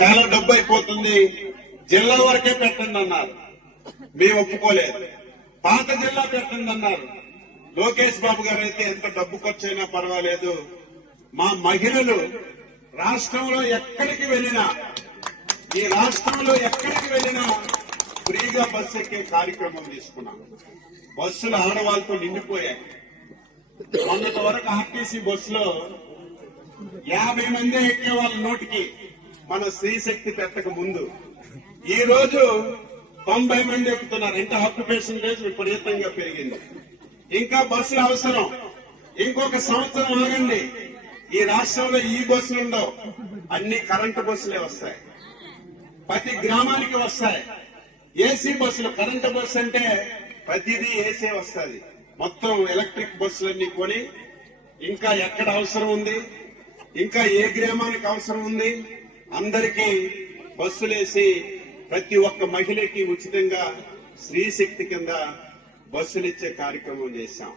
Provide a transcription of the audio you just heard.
చాలా డబ్బు అయిపోతుంది, జిల్లా వరకే పెట్టండి అన్నారు. మేము ఒప్పుకోలేదు. పాత జిల్లా పెట్టండి అన్నారు. లోకేష్ బాబు గారు అయితే ఎంత డబ్బు ఖర్చైనా పర్వాలేదు, మా మహిళలు రాష్ట్రంలో ఎక్కడికి వెళ్ళినా, ఈ రాష్ట్రంలో ఎక్కడికి వెళ్ళినా ఫ్రీగా బస్సు ఎక్కే కార్యక్రమం తీసుకున్నాం. బస్సులు ఆడవాళ్ళతో నిండిపోయాయి. మొన్నటి వరకు ఆర్టీసీ బస్సులో 50 మంది ఎక్కే వాళ్ళ నోటికి మన స్త్రీశక్తి పెట్టక ముందు ఈ రోజు 90 మంది ఎక్కుతున్నారు. ఇంకా ఆక్యుపేషన్ రేట్ విపరీతంగా పెరిగింది. ఇంకా బస్సులు అవసరం. ఇంకొక సంవత్సరం ఆగండి, ఈ రాష్ట్రంలో ఈ బస్సులు ఉండవు, అన్ని కరెంటు బస్సులే వస్తాయి. ప్రతి గ్రామానికి వస్తాయి ఏసీ బస్సులు. కరెంటు బస్సు అంటే ప్రతిదీ ఏసీ వస్తుంది. మొత్తం ఎలక్ట్రిక్ బస్సులన్నీ కొని ఇంకా ఎక్కడ అవసరం ఉంది, ఇంకా ఏ గ్రామానికి అవసరం ఉంది, అందరికీ బస్సులేసి ప్రతి ఒక్క మహిళకి ఉచితంగా స్త్రీశక్తి కింద బస్సులు ఇచ్చే కార్యక్రమం చేశాం.